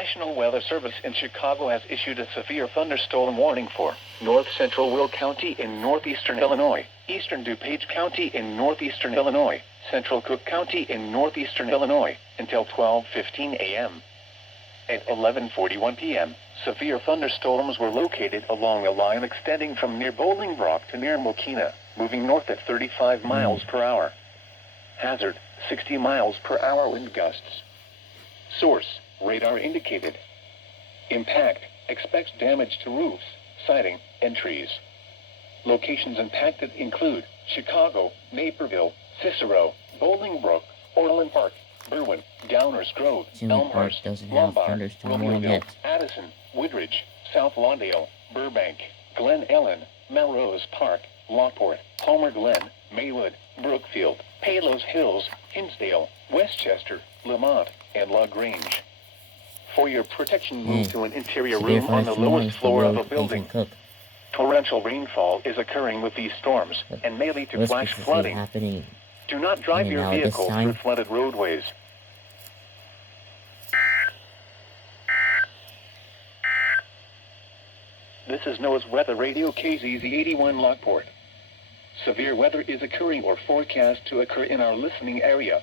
National Weather Service in Chicago has issued a severe thunderstorm warning for north central Will County in northeastern Illinois, eastern DuPage County in northeastern Illinois, central Cook County in northeastern Illinois, until 12:15 a.m. At 11:41 p.m., severe thunderstorms were located along a line extending from near Bolingbrook to near Mokina, moving north at 35 miles per hour. Hazard, 60 miles per hour wind gusts. Source, radar indicated. Impact, expects damage to roofs, siding, and trees. Locations impacted include Chicago, Naperville, Cicero, Bolingbrook, Orland Park, Berwyn, Downers Grove, Elmhurst, Lombard, Romeoville, Addison, Woodridge, South Lawndale, Burbank, Glen Ellen, Melrose Park, Lockport, Palmer Glen, Maywood, Brookfield, Palos Hills, Hinsdale, Westchester, Lamont, and La Grange. For your protection, move to an interior room on the lowest floor of a building. Torrential rainfall is occurring with these storms and may lead to flash flooding. Do not drive your vehicle through flooded roadways. This is NOAA's Weather Radio KZZ81 Lockport. Severe weather is occurring or forecast to occur in our listening area.